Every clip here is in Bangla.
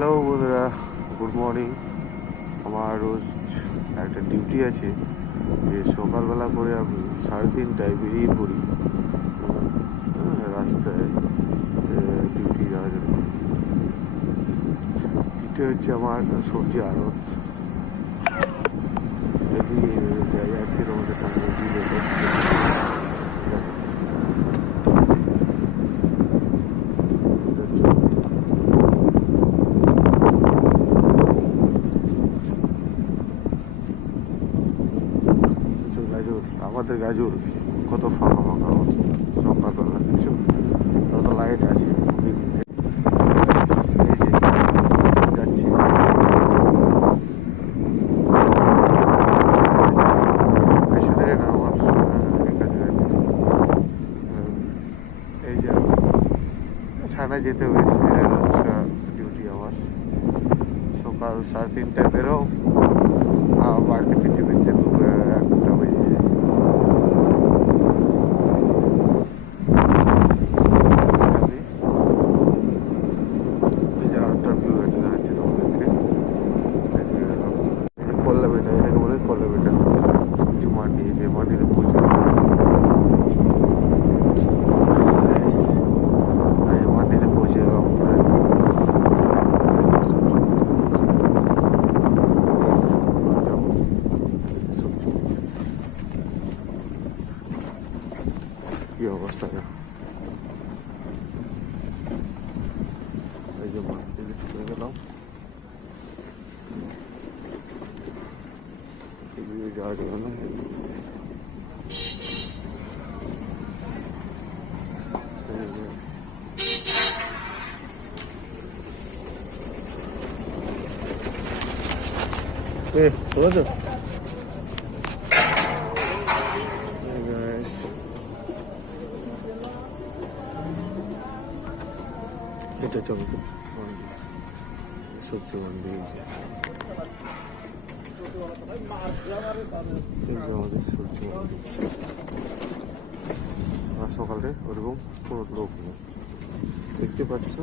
হ্যালো বন্ধুরা, গুড মর্নিং। আমার রোজ একটা ডিউটি আছে যে সকালবেলা করে আমি 3:30টায় বেরিয়ে পড়ি রাস্তায় ডিউটি যাওয়ার জন্য। এটা হচ্ছে আমার সবজি আড়ত, যদি জায়গা আছে তোমাদের সামনে দিয়ে দেবো। গাজর, আমাদের গাজর কত ফাঁকা ফাঁকা অবস্থা সকালবেলা, কিছু কত লাইট আছে। যাচ্ছি এই যে ছানায় যেতে হবে, ডিউটি আমার। সকাল 3:30টায় বেরো, বাড়িতে ফিরতে ফিরতে 1টা বেজে যায়। এই যে আরেকটা ভিউ এটা দেখাচ্ছি তোমাদেরকে। কল্লা বেটা, এটাকে বলে কল্লা বেটা। সবজি মাটি, যে মাটিতে পৌঁছে মাটিতে পৌঁছে গেলাম প্রায়। কি অবস্থা, এই যে মাঠ থেকে চলে গেলাম। এদিকে যাওয়া যাবে না। বলেছো এটা চলো সবজি মান্ডি, আমাদের সবজি মান্ডি। আর সকালে ওরকম কোনো লোক নেই, দেখতে পাচ্ছ।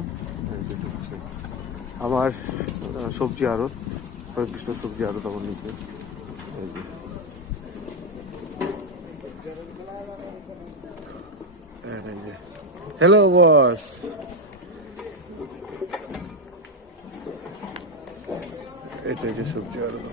আমার সবজি আড়ত, হরেকৃষ্ণ সবজি আড়ত আমার নিচে। হ্যালো বস, এটা যে সবজি আড়ত।